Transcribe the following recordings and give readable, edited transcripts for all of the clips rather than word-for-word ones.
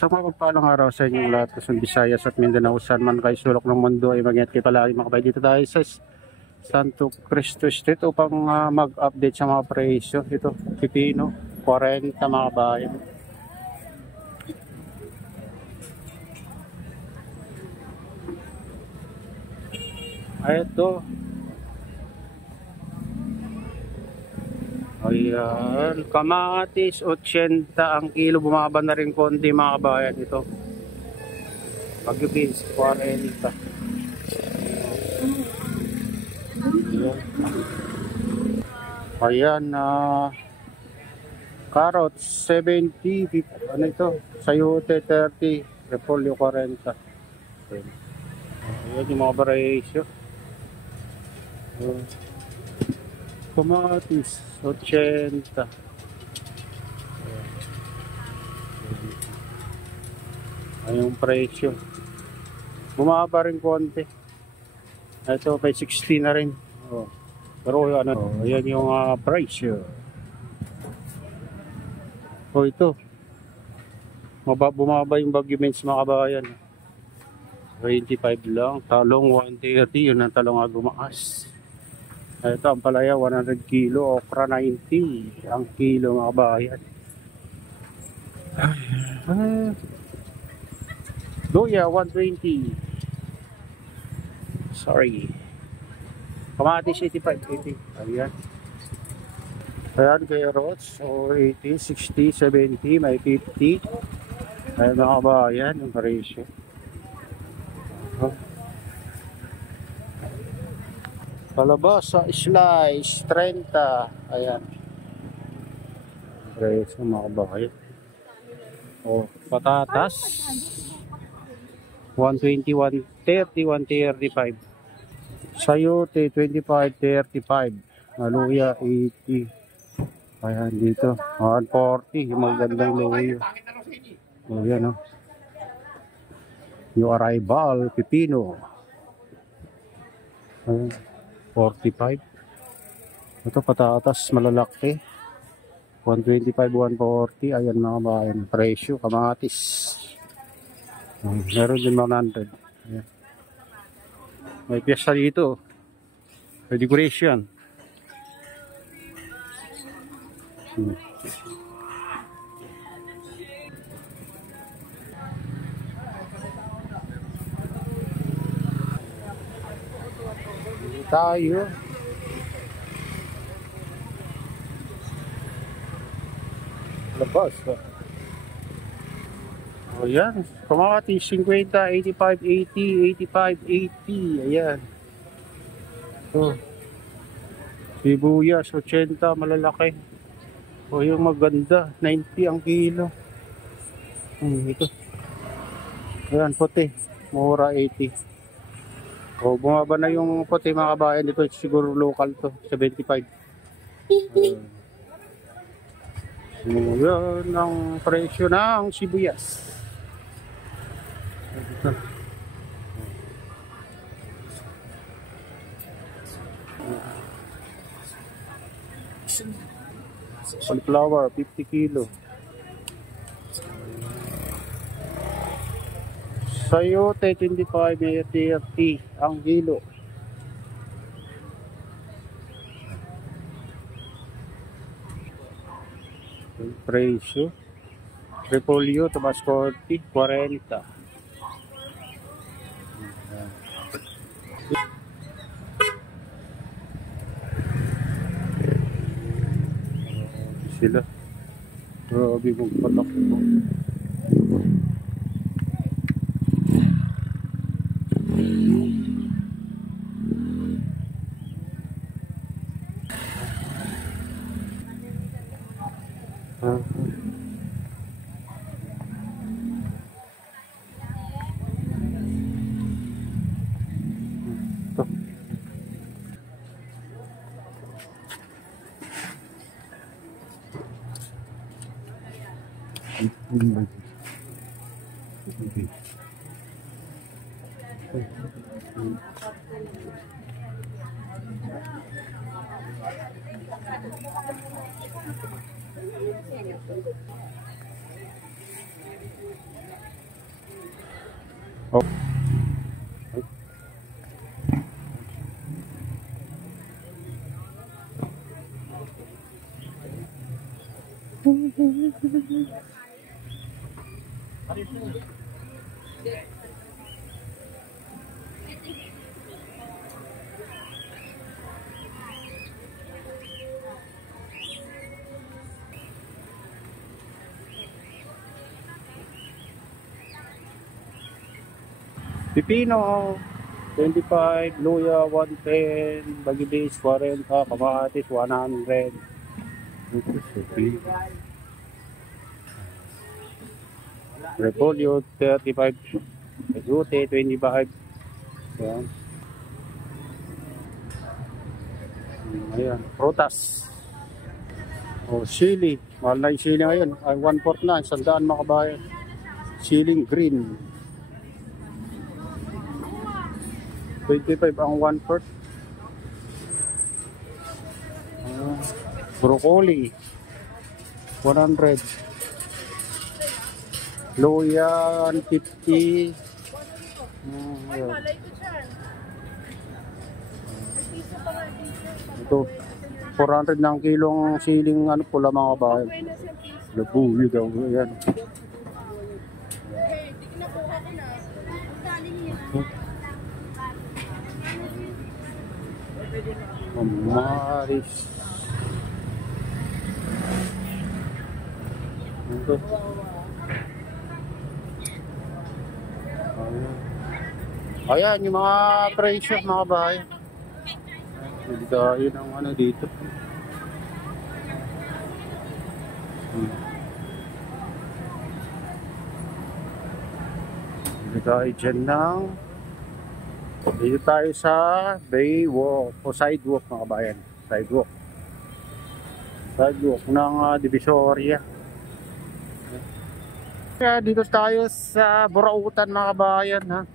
Sa mapagpalang araw sa inyong lahat, Luzon, Visayas at Mindanao, saan man kayo sulok ng mundo ay mag-ingat kayo palagi mga kapatid. Dito tayo sa Santo Cristo Street upang mag-update sa mga presyo. Ito, pipino, 40 mga bayan. Ito. Ayan, kamatis 80 ang kilo, bumaba na rin konti mga kabayan. Ito Baguio beans 40. Ayan, carrots 70, ano ito, sayote 30, repolyo 40. Ayan yung mga variation. Kamatis 80. Ayun yung presyo. Bumaba rin konti. Ito may 60 na rin. Pero ano, ayan yung presyo. Ito. Bumaba yung Baguio beans mga kabayan. 25 lang. Talong 130. Yun ang talong gumaas. Ito ang palaya 100 kilo, okra 90 ang kilo mga kabayan. Luya 120. Sorry. Kamatis 85, 80. Ayan. Ayan carrots, so 80, 60, 70, may 50. Ayan mga kabayan, yung ratio. Kalabasa slice 30. Ayan. Presyo mga kabayan. Patatas 120, 130, 135. Sayote 25, 35. Luya 80. Ayan dito 140. Yung magandang luya. Ayan yung arrival pipino. Ayan 45. Ito patatas malalaki 125, 140. Ayan mga bayan. Presyo kamatis. Meron din 100. Ayan. May piyesta dito. May decoration. Tayo. Labas. Ayan. Kamatis 50, 85, 80, 85, 80. Ayan. Sibuyas 80, malalaki. Yung maganda 90 ang kilo. Ito. Ayan, puti. Mura 80. Bumaba na yung puti mga kabayan. Dito siguro local to, 75. Yan ang presyo ng sibuyas. Sunflower 50 kilo. Sayote 25, 30 ang kilo. Yung presyo. Repolyo tumas 40, 40. Sila. Grabe mong patak mo. Oh. Pipino 25, luya 110, bagi base 40, kamatis 100. Repolyo 35, egusi 25. Ayan. Ayan, prutas. O, sili. Mahal na yung sili ngayon. Ay, 1/4 na. 100 mga kabayan. Siling green. 25 ang 1/4. Broccoli 100. Luya 50. Ayan. Ito 400 ng kilong siling ano pula mga kabayan. Labuyo daw. Ayan. Maris. Ito. Ayan yung mga presyo mga bahay. Dahil ang ano dito. Dahil dyan ng dito tayo sa Baywalk o Sidewalk mga kabayan. Sidewalk ng Divisoria. Kaya dito tayo sa Burautan mga kabayan ha.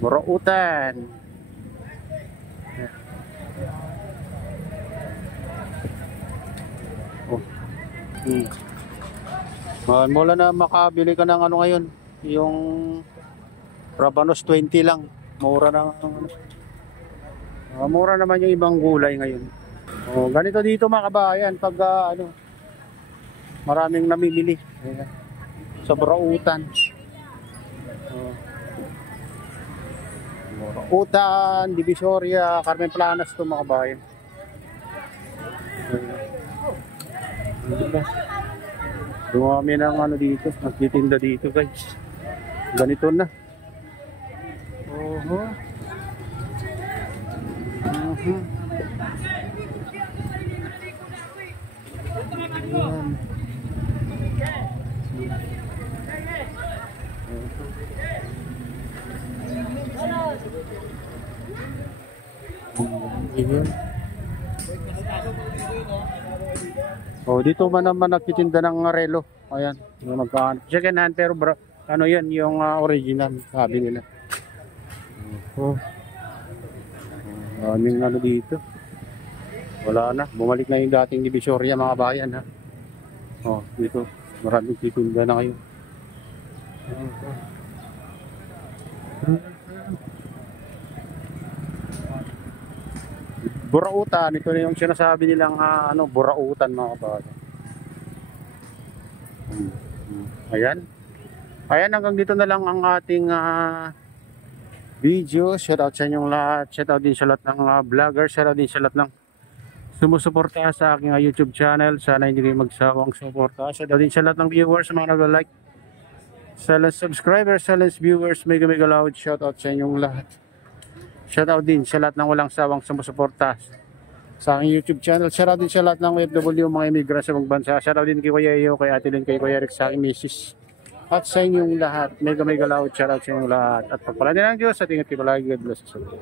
Burautan. Mula na makabili ka ng ano ngayon, yung Rabanos 20 lang. Mura na mura naman yung ibang gulay ngayon. Ganito dito mga kabayan pag ano maraming namimili. Ayan. Sa Burautan. Burautan, Divisoria, Carmen Planas to mga kabayan. Dumami ng ano dito, nagtitinda dito guys. Ganito na. Dito man naman nagtitinda ng relo. Ayan, yung magkaan. Second hand pero bro, ano yan, yung original, sabi nila. Maraming ano dito. Wala na, bumalik na yung dating Divisoria mga bayan ha. Dito, maraming titinda na kayo. Burautan, ito na yung sinasabi nilang ano, Burautan mga kabayan. Ayan. Ayan, hanggang dito na lang ang ating video. Shoutout sa inyong lahat. Shoutout din sa lahat ng vlogger. Shoutout din sa lahat ng sumusuporta sa aking YouTube channel. Sana hindi kayo magsawang suporta. Shoutout din sa lahat ng viewers, mga nag-like. Sa lahat subscribers, sa lahat viewers, mega loud. Shoutout sa inyong lahat. Shoutout din sa lahat ng walang sawang sumusuporta sa aking YouTube channel. Shoutout din sa lahat ng OFW, mga immigrant sa mga bansa. Shoutout din kay Kuya Iyo, kay Ate Lynn, kay Kuya Eric, sa aking misis. At sa inyong lahat, mega loud. Shoutout sa inyong lahat. At pagpalain ng Diyos at ingat kayo palagi. God bless us all.